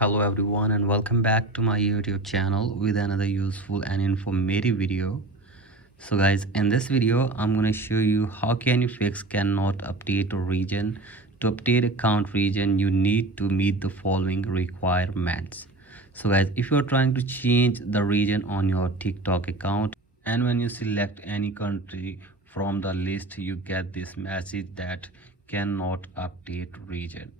Hello everyone and welcome back to my YouTube channel with another useful and informative video. So guys, in this video I'm going to show you how can you fix cannot update a region. To update account region you need to meet the following requirements. So guys, if you're trying to change the region on your TikTok account and when you select any country from the list you get this message that cannot update region.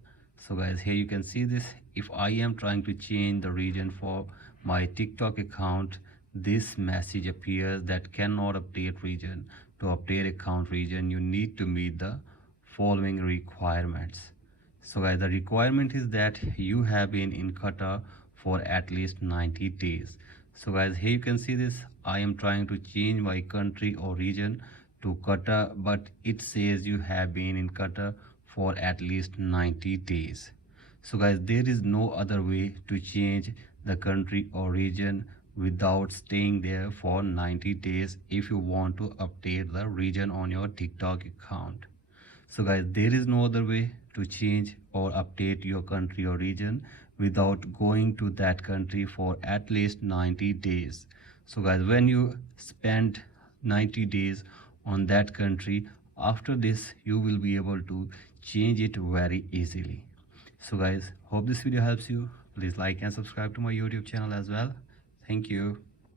So guys, here you can see this. If I am trying to change the region for my TikTok account, this message appears that cannot update region. To update account region you need to meet the following requirements. So guys, the requirement is that you have been in Qatar for at least 90 days. So guys, here you can see this. I am trying to change my country or region to Qatar, but it says you have been in Qatar for at least 90 days. So guys, there is no other way to change the country or region without staying there for 90 days if you want to update the region on your TikTok account. So guys, there is no other way to change or update your country or region without going to that country for at least 90 days. So guys, when you spend 90 days on that country, after this you will be able to change it very easily. So guys, hope this video helps you. Please like and subscribe to my YouTube channel as well. Thank you.